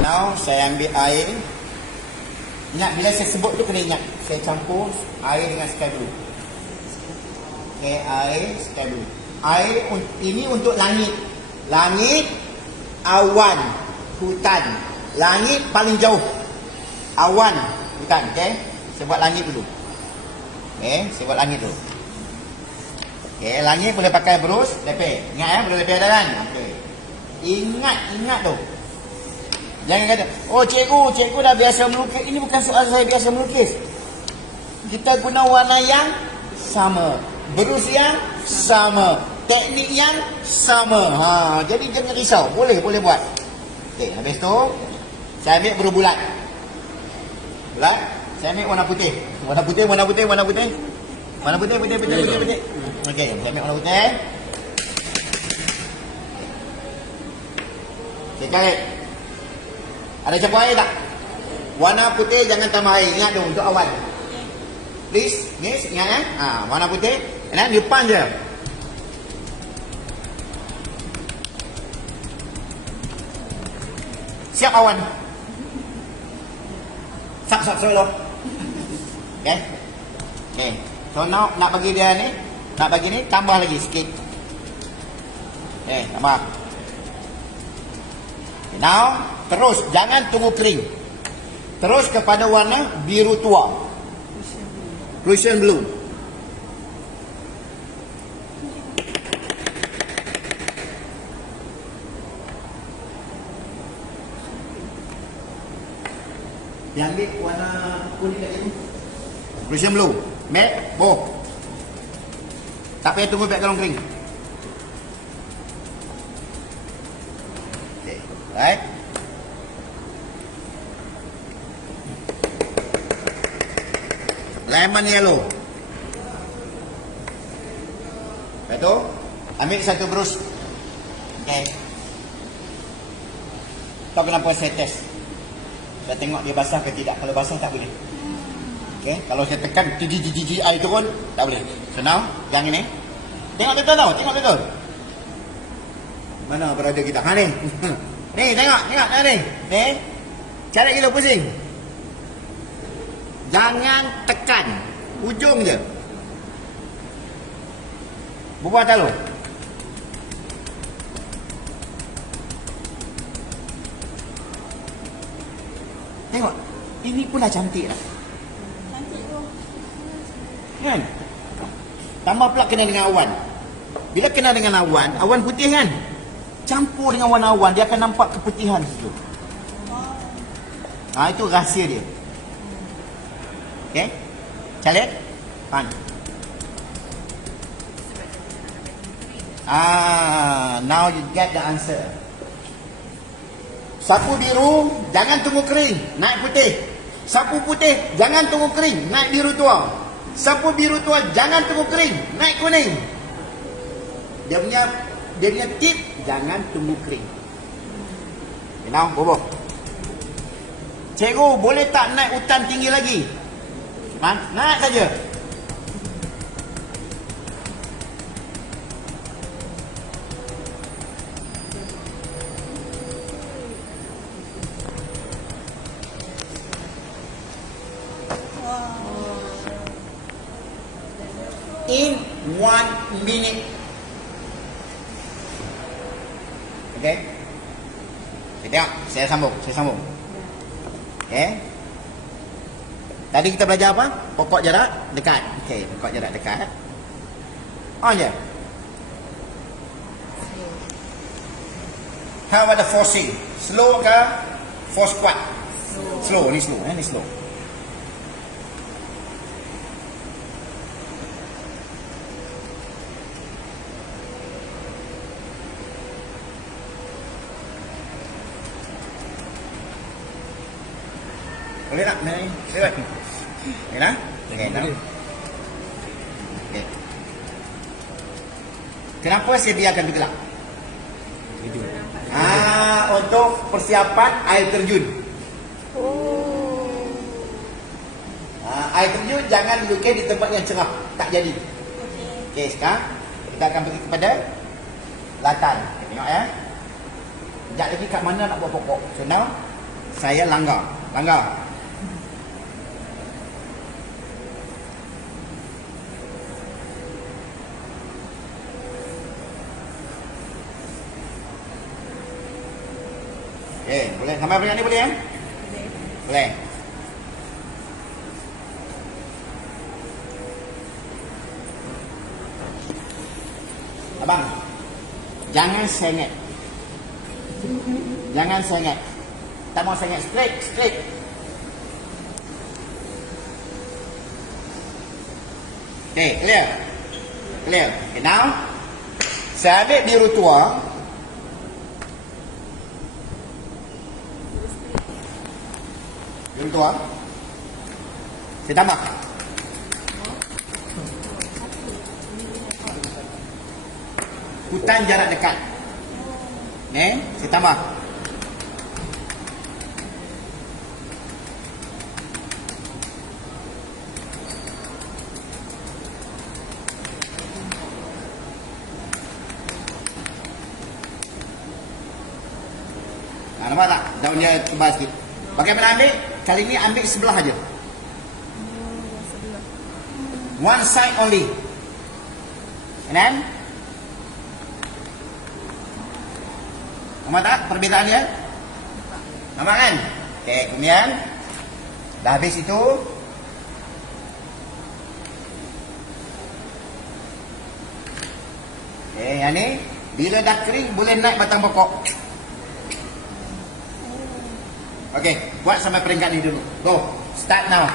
Now saya ambil air. Ingat bila saya sebut tu kena ingat. Saya campur air dengan sky blue. Okay, air sky blue. Air ini untuk langit. Langit, awan, hutan. Langit paling jauh. Awan, hutan. Okay, saya buat langit dulu. Okay, saya buat langit dulu. Okay, langit boleh pakai brus, lepeh. Ingat ya, boleh lepeh dah kan? Okay. Ingat tu. Jangan kata, oh cikgu dah biasa melukis. Ini bukan soal saya biasa melukis. Kita guna warna yang sama, brus yang sama, teknik yang sama. Jadi jangan risau, boleh buat. Okey, habis tu saya ambil berbulat. Bulat, saya ambil warna putih. Warna putih. Okey, saya ambil warna putih. Okey, kali. Ada campur air tak? Warna putih jangan tambah air. Ingat tu untuk awal. Please, yes, ingat warna putih. Dan depan je. Siap awan. Sap dulu. Okay. Okay. So now nak bagi dia ni, tambah lagi sikit. Okay, tambah. Okay, now terus jangan tunggu kering. Terus kepada warna biru tua. Prussian blue. Yang ambil warna kuning lagi. Prussian blue. Mat, boh. Tak payah tunggu background kering. Okay, right. Lemon yellow. Lepas tu, ambil satu brus. Okay. Tahu kenapa saya test? Saya tengok dia basah ke tidak. Kalau basah tak boleh. Okay. Kalau saya tekan air turun, tak boleh. So now, yang ini. Tengok betul tau. Mana berada kita? Ni. Ni, tengok ni. Ni. Cari gila pusing. Jangan tekan. Ujung je. Bubuh talur. Tengok. Ini pun dah cantik lah. Cantik tu. Kan? Tambah pula kena dengan awan. Bila kena dengan awan, awan putih kan? Campur dengan warna awan, dia akan nampak keputihan situ. Itu rahsia dia. Okay? Calet? Pan. Now you get the answer. Sapu biru, jangan tunggu kering, naik putih. Sapu putih, jangan tunggu kering, naik biru tua. Sapu biru tua, jangan tunggu kering, naik kuning. Dia punya tip, jangan tunggu kering. Now, bobo. Cikgu, boleh tak naik hutan tinggi lagi? Naik saja. In 1 minute. Okay. Saya sambung. Okay. Tadi kita belajar apa? Pokok jarak dekat. Okay, pokok jarak dekat. On je. How about the forcing? Slow ke force kuat? Slow. Ni slow. Boleh tak? Lewat. Okay lah? Okay, now. Okay. Kenapa saya biarkan bergelap? Untuk persiapan air terjun. Air terjun jangan dilukis di tempat yang cerah. Tak jadi. Okay, sekarang kita akan pergi kepada Latan. Tengok ya. Sekejap lagi kat mana nak buat pokok. So now, saya langgar. Langgar. Okey, boleh sampai peringkat ni boleh ya? Boleh. Abang, jangan sengit. Jangan sengit. Tak mau sengit, straight, straight. Okay, clear? Clear. Okay, now, saya ambil biru tua. Biru tua. Saya tambah. Hutan jarak dekat. Ni, saya tambah. Nampak tak? Daunnya tebal sikit. Bagaimana ambil? Kali ni ambil sebelah aja. One side only. And then, nampak tak perbezaannya? Nampak kan? Okay, kemudian dah habis itu. Okay, yang ni bila dah kering boleh naik batang pokok. Okay, buat sampai peringkat ni dulu. Go, start now.